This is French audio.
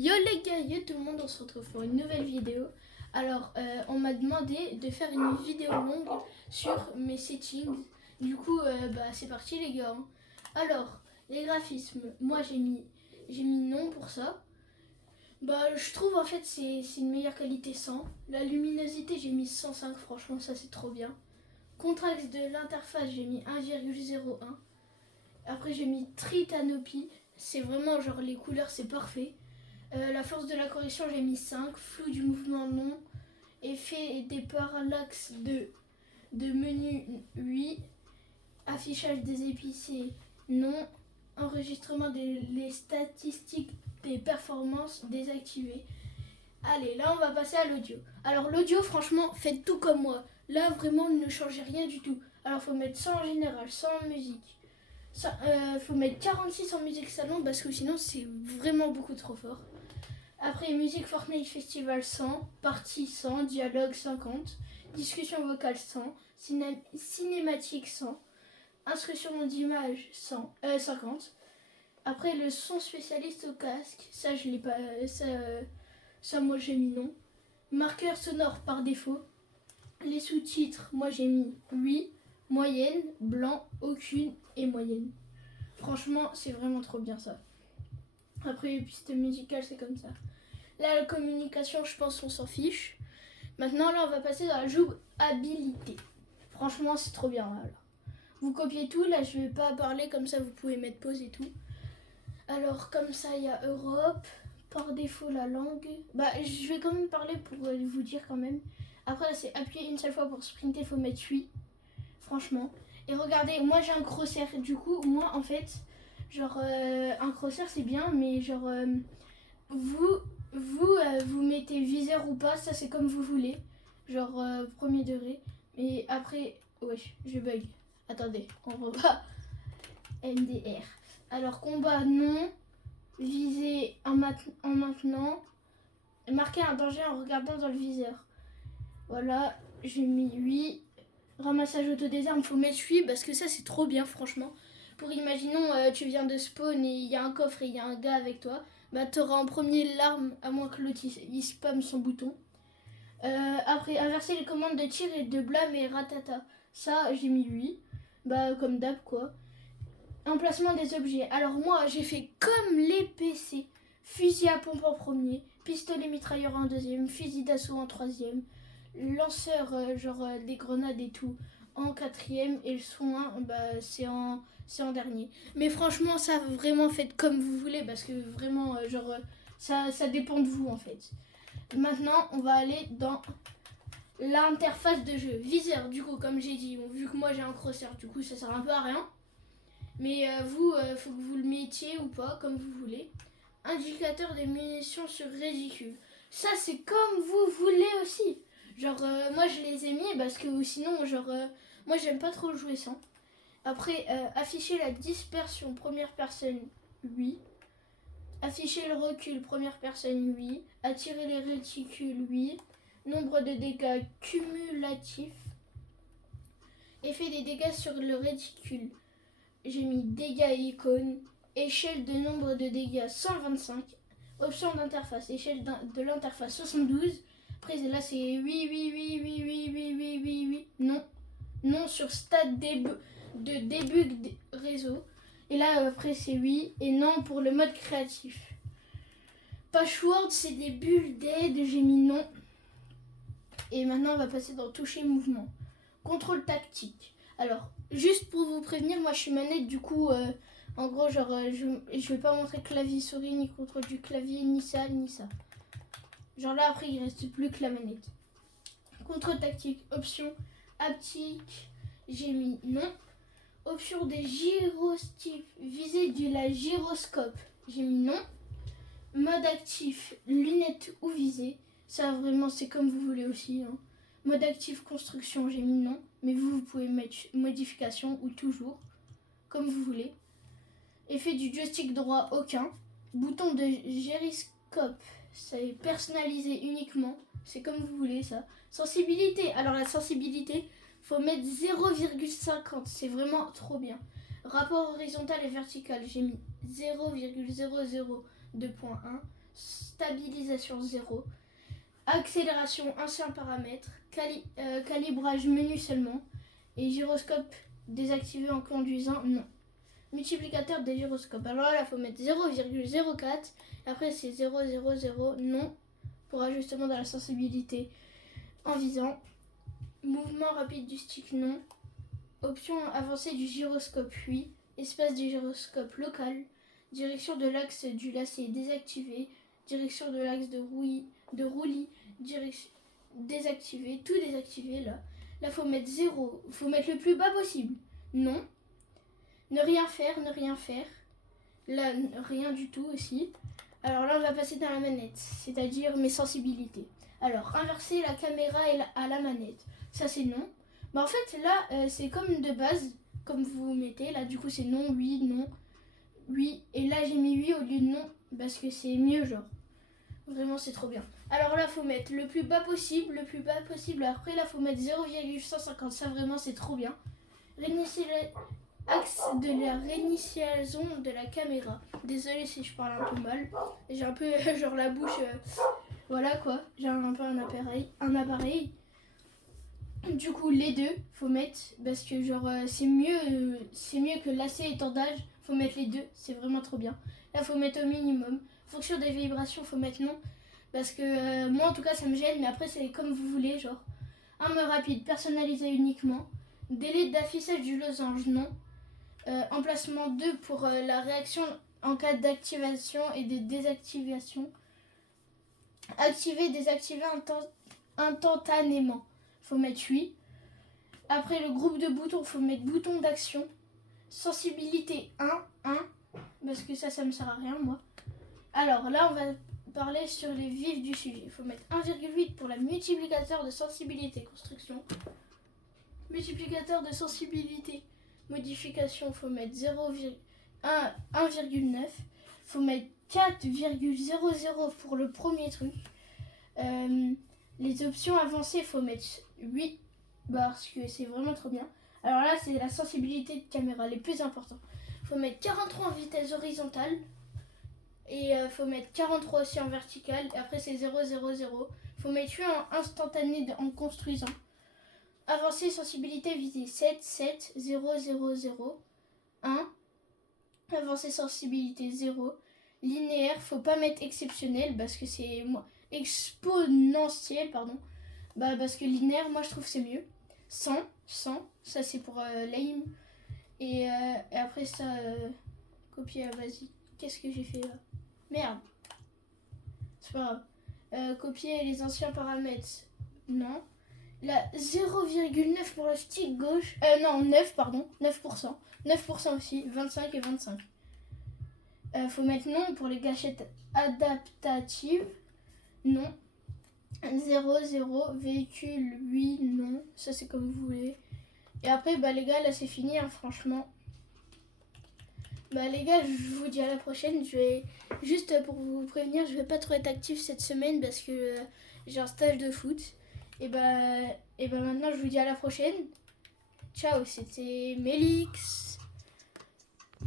Yo les gars, yo tout le monde, on se retrouve pour une nouvelle vidéo. Alors, on m'a demandé de faire une vidéo longue sur mes settings. Du coup, c'est parti les gars. Alors, les graphismes, moi j'ai mis non pour ça. Je trouve en fait c'est une meilleure qualité 100. La luminosité, j'ai mis 105, franchement ça c'est trop bien. Contraste de l'interface, j'ai mis 1,01. Après j'ai mis Tritanopie, c'est vraiment genre les couleurs c'est parfait. La force de la correction, j'ai mis 5. Flou du mouvement, non. Effet des parallaxes de menu, 8. Affichage des épicés, non. Enregistrement des statistiques des performances, désactivé. Allez, là on va passer à l'audio. Alors l'audio, franchement, faites tout comme moi. Là vraiment, ne changez rien du tout. Alors faut mettre 100 en général, 100 en musique. Faut mettre 46 en musique salon parce que sinon c'est vraiment beaucoup trop fort. Après, musique Fortnite Festival 100, partie 100, dialogue 50, discussion vocale 100, cinématique 100, instruction d'image 50. Après, le son spécialiste au casque, ça je l'ai pas, ça moi j'ai mis non. Marqueur sonore par défaut. Les sous-titres, moi j'ai mis 8, moyenne, blanc, aucune et moyenne. Franchement, c'est vraiment trop bien ça. Après, les pistes musicales, c'est comme ça. Là, la communication, je pense qu'on s'en fiche. Maintenant, là, on va passer dans la jouabilité. Franchement, c'est trop bien, là. Vous copiez tout. Là, je vais pas parler comme ça, vous pouvez mettre pause et tout. Alors, comme ça, il y a Europe. Par défaut, la langue. Je vais quand même parler pour vous dire quand même. Après, là, c'est appuyer une seule fois pour sprinter, faut mettre 8. Franchement. Et regardez, moi, j'ai un crosshair. Du coup, moi, en fait, genre, un crosshair, c'est bien, mais genre, vous mettez viseur ou pas, ça c'est comme vous voulez. Genre premier degré. Mais après, wesh, je bug. Attendez, on revoit. NDR. Alors combat non. Viser en maintenant. Marquer un danger en regardant dans le viseur. Voilà, j'ai mis 8. Ramassage autodésarme, faut mettre 8 parce que ça c'est trop bien franchement. Pour imaginons tu viens de spawn et il y a un coffre et il y a un gars avec toi. T'auras en premier l'arme à moins que l'autre il spamme son bouton. Après, inverser les commandes de tir et de blâme et ratata. Ça, j'ai mis 8. Comme d'hab quoi. Emplacement des objets. Alors moi, j'ai fait comme les PC. Fusil à pompe en premier. Pistolet mitrailleur en deuxième. Fusil d'assaut en troisième. Lanceur, des grenades et tout, en quatrième. Et le soin, c'est en dernier. Mais franchement, ça vraiment faites comme vous voulez parce que vraiment, ça dépend de vous en fait. Maintenant, on va aller dans l'interface de jeu. Viseur, du coup, comme j'ai dit, vu que moi j'ai un crosshair, du coup ça sert un peu à rien. Mais vous, faut que vous le mettiez ou pas, comme vous voulez. Indicateur des munitions sur réticule. Ça, c'est comme vous voulez aussi. Moi je les ai mis parce que sinon, moi j'aime pas trop jouer sans. Après, afficher la dispersion première personne, oui. Afficher le recul première personne, oui. Attirer les réticules, oui. Nombre de dégâts cumulatifs. Effet des dégâts sur le réticule. J'ai mis dégâts et icônes. Échelle de nombre de dégâts 125. Option d'interface. Échelle de l'interface 72. Après là c'est oui. Non sur stade de débug réseau. Et là après c'est oui et non pour le mode créatif. Password c'est des bulles d'aide, j'ai mis non. Et maintenant on va passer dans toucher mouvement. Contrôle tactique. Alors juste pour vous prévenir, moi je suis manette du coup en gros je vais pas montrer clavier souris ni contrôle du clavier ni ça ni ça. Genre là après il reste plus que la manette. Contrôle tactique, option haptique, j'ai mis non. Option des gyroscope, visée de la gyroscope, j'ai mis non. Mode actif, lunettes ou visée, ça vraiment c'est comme vous voulez aussi. Hein. Mode actif construction, j'ai mis non. Mais vous pouvez mettre modification ou toujours, comme vous voulez. Effet du joystick droit, aucun. Bouton de gyroscope, c'est personnalisé uniquement. C'est comme vous voulez ça. Sensibilité, alors la sensibilité, faut mettre 0,50, c'est vraiment trop bien. Rapport horizontal et vertical, j'ai mis 0,002.1. stabilisation 0, accélération ancien paramètre, calibrage menu seulement, et gyroscope désactivé en conduisant, non. Multiplicateur des gyroscopes. Alors là, il faut mettre 0,04. Après, c'est 0,00, non. Pour ajustement de la sensibilité en visant. Mouvement rapide du stick, non. Option avancée du gyroscope, oui. Espace du gyroscope local. Direction de l'axe du lacet désactivé. Direction de l'axe de roulis. Direction désactivé. Tout désactivé là. Là, faut mettre 0. Faut mettre le plus bas possible. Non. Ne rien faire. Là, rien du tout aussi. Alors là, on va passer dans la manette, c'est-à-dire mes sensibilités. Alors, inverser la caméra à la manette. Ça, c'est non. En fait, là, c'est comme de base, comme vous mettez. Là, du coup, c'est non, oui, non, oui. Et là, j'ai mis oui au lieu de non, parce que c'est mieux, genre. Vraiment, c'est trop bien. Alors là, faut mettre le plus bas possible, Après, là, faut mettre 0,150. Ça, vraiment, c'est trop bien. Axe de la réinitialisation de la caméra. Désolée si je parle un peu mal. J'ai un peu genre la bouche. Voilà quoi. J'ai un peu un appareil. Du coup, les deux, faut mettre. Parce que genre c'est mieux que lacet étendage. Faut mettre les deux. C'est vraiment trop bien. Là, faut mettre au minimum. Fonction des vibrations, faut mettre non. Parce que moi en tout cas ça me gêne. Mais après, c'est comme vous voulez. Genre, arme rapide, personnalisé uniquement. Délai d'affichage du losange, non. Emplacement 2 pour la réaction en cas d'activation et de désactivation. Activer, désactiver instantanément. Faut mettre oui. Après le groupe de boutons, faut mettre bouton d'action. Sensibilité 1, parce que ça me sert à rien moi. Alors là, on va parler sur les vifs du sujet. Il faut mettre 1,8 pour la multiplicateur de sensibilité construction. Multiplicateur de sensibilité. Modification, faut mettre 1,9. Faut mettre 4,00 pour le premier truc. Les options avancées, faut mettre 8 parce que c'est vraiment trop bien. Alors là, c'est la sensibilité de caméra, les plus importants. Faut mettre 43 en vitesse horizontale et faut mettre 43 aussi en verticale. Et après, c'est 0,00. Faut mettre 8 en instantané en construisant. Avancée, sensibilité, visée 7, 0, 0, 0, 1. Avancée, sensibilité 0. Linéaire, faut pas mettre exceptionnel parce que c'est exponentiel, pardon. Parce que linéaire, moi je trouve c'est mieux. 100, ça c'est pour l'aim. Et après ça, copier, vas-y. Qu'est-ce que j'ai fait là? Merde. C'est pas grave. Copier les anciens paramètres, non. La 0,9 pour le stick gauche. Non, 9, pardon. 9%. 9% aussi. 25 et 25. Faut mettre non pour les gâchettes adaptatives. Non. 0, 0. Véhicule, oui, non. Ça, c'est comme vous voulez. Et après, les gars, là, c'est fini, hein, franchement. Les gars, je vous dis à la prochaine. Je vais juste pour vous prévenir, je vais pas trop être actif cette semaine parce que j'ai un stage de foot. Et maintenant, je vous dis à la prochaine. Ciao, c'était Mélix.